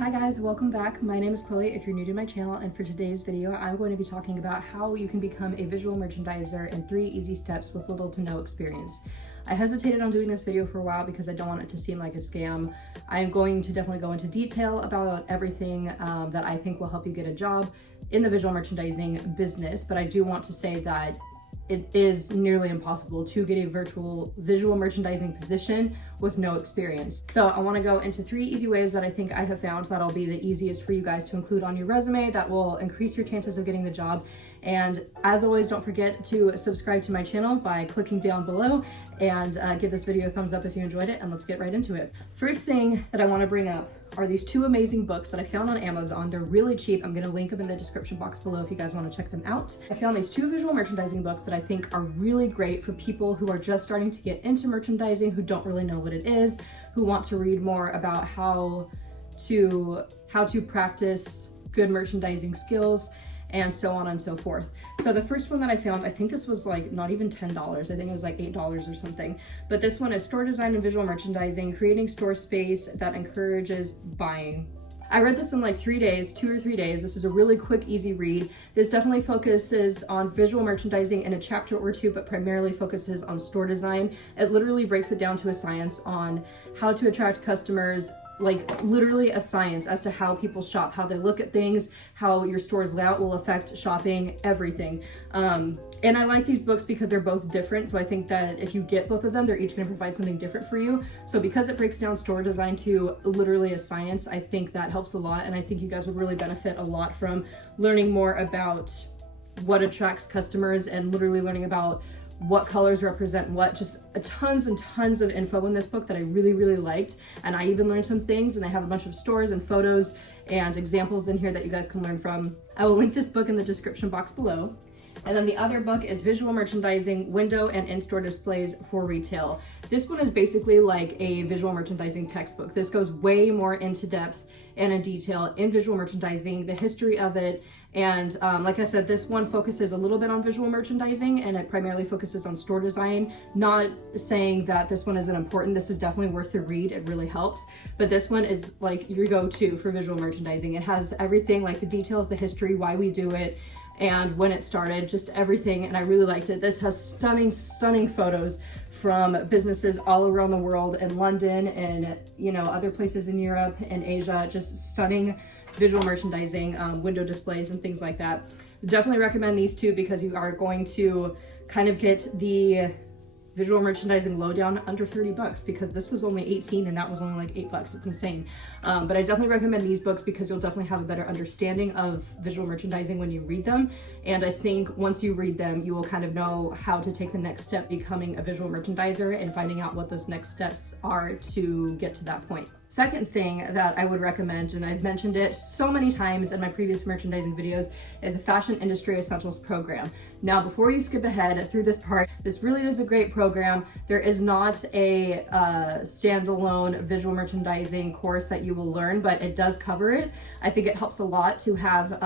Hi guys, welcome back. My name is Chloe if you're new to my channel, and for today's video I'm going to be talking about how you can become a visual merchandiser in 3 easy steps with little to no experience. I hesitated on doing this video for a while because I don't want it to seem like a scam. I'm going to definitely go into detail about everything that I think will help you get a job in the visual merchandising business, but I do want to say that it is nearly impossible to get a virtual visual merchandising position with no experience. So I want to go into 3 easy ways that I think I have found that'll be the easiest for you guys to include on your resume that will increase your chances of getting the job. And as always, don't forget to subscribe to my channel by clicking down below and give this video a thumbs up if you enjoyed it, and let's get right into it. First thing that I want to bring up are these 2 amazing books that I found on Amazon. They're really cheap. I'm going to link them in the description box below if you guys want to check them out. I found these 2 visual merchandising books that I think are really great for people who are just starting to get into merchandising, who don't really know what it is, who want to read more about how to practice good merchandising skills, and so on and so forth. So the first one that I found, I think this was like not even $10. I think it was like $8 or something. But this one is Store Design and Visual Merchandising, Creating Store Space that Encourages Buying. I read this in like 3 days, 2 or 3 days. This is a really quick, easy read. This definitely focuses on visual merchandising in a chapter or 2, but primarily focuses on store design. It literally breaks it down to a science on how to attract customers, like literally a science as to how people shop, how they look at things, how your store's layout will affect shopping, everything. And I like these books because they're both different. So I think that if you get both of them, they're each going to provide something different for you. So because it breaks down store design to literally a science, I think that helps a lot. And I think you guys would really benefit a lot from learning more about what attracts customers and literally learning about what colors represent what. Just tons and tons of info in this book that I really, really liked. And I even learned some things, and I have a bunch of stores and photos and examples in here that you guys can learn from. I will link this book in the description box below. And then the other book is Visual Merchandising, Window and In-Store Displays for Retail. This one is basically like a visual merchandising textbook. This goes way more into depth and in detail in visual merchandising, the history of it. And like I said, this one focuses a little bit on visual merchandising, and it primarily focuses on store design. Not saying that this one isn't important. This is definitely worth the read. It really helps. But this one is like your go-to for visual merchandising. It has everything, like the details, the history, why we do it, and when it started, just everything. And I really liked it. This has stunning, stunning photos from businesses all around the world, in London and, you know, other places in Europe and Asia. Just stunning visual merchandising, window displays and things like that. Definitely recommend these 2 because you are going to kind of get the visual merchandising lowdown under $30, because this was only 18 and that was only like $8. It's insane. But I definitely recommend these books because you'll definitely have a better understanding of visual merchandising when you read them. And I think once you read them, you will kind of know how to take the next step becoming a visual merchandiser and finding out what those next steps are to get to that point. Second thing that I would recommend, and I've mentioned it so many times in my previous merchandising videos, is the Fashion Industry Essentials program. Now, before you skip ahead through this part, this really is a great program. There is not a standalone visual merchandising course that you will learn, but it does cover it. I think it helps a lot to have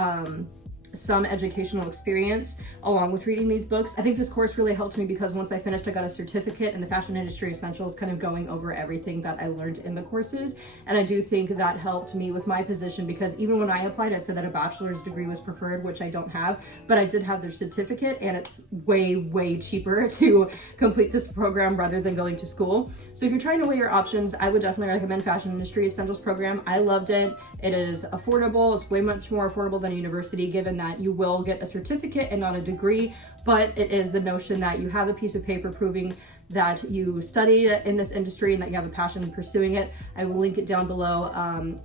some educational experience along with reading these books. I think this course really helped me because once I finished, I got a certificate in the Fashion Industry Essentials, kind of going over everything that I learned in the courses. And I do think that helped me with my position, because even when I applied, I said that a bachelor's degree was preferred, which I don't have, but I did have their certificate, and it's way, way cheaper to complete this program rather than going to school. So if you're trying to weigh your options, I would definitely recommend Fashion Industry Essentials program. I loved it. It is affordable. It's way much more affordable than a university, given that you will get a certificate and not a degree, but it is the notion that you have a piece of paper proving that you study in this industry and that you have a passion in pursuing it. I will link it down below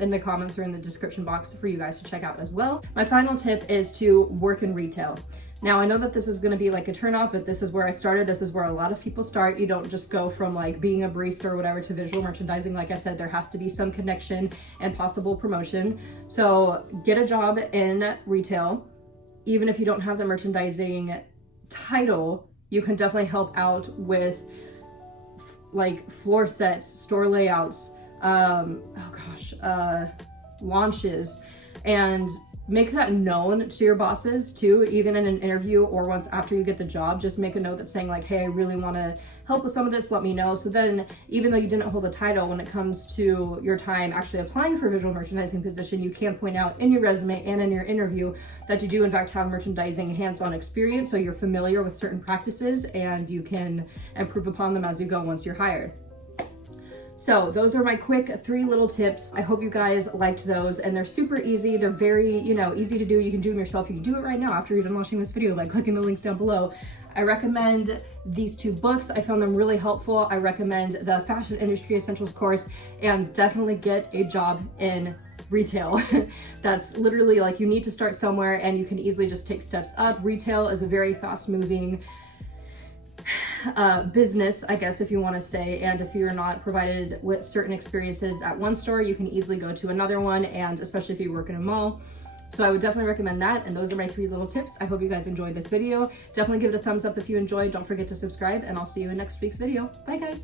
in the comments or in the description box for you guys to check out as well. My final tip is to work in retail. Now, I know that this is going to be like a turnoff, but this is where I started. This is where a lot of people start. You don't just go from like being a barista or whatever to visual merchandising. Like I said, there has to be some connection and possible promotion. So get a job in retail. Even if you don't have the merchandising title, you can definitely help out with like floor sets, store layouts, launches, and make that known to your bosses too, even in an interview or once after you get the job. Just make a note that's saying like, hey, I really want to help with some of this, let me know. So then, even though you didn't hold a title, when it comes to your time actually applying for a visual merchandising position, you can point out in your resume and in your interview that you do in fact have merchandising hands-on experience, so you're familiar with certain practices and you can improve upon them as you go once you're hired. So those are my quick 3 little tips. I hope you guys liked those, and they're super easy. They're very, easy to do. You can do them yourself. You can do it right now after you're done watching this video by clicking the links down below. I recommend these 2 books. I found them really helpful. I recommend the Fashion Industry Essentials course, and definitely get a job in retail. That's literally like, you need to start somewhere and you can easily just take steps up. Retail is a very fast moving business, I guess, if you want to say, and if you're not provided with certain experiences at one store, you can easily go to another one, and especially if you work in a mall. So I would definitely recommend that, and those are my 3 little tips. I hope you guys enjoyed this video. Definitely give it a thumbs up if you enjoyed. Don't forget to subscribe, and I'll see you in next week's video. Bye guys.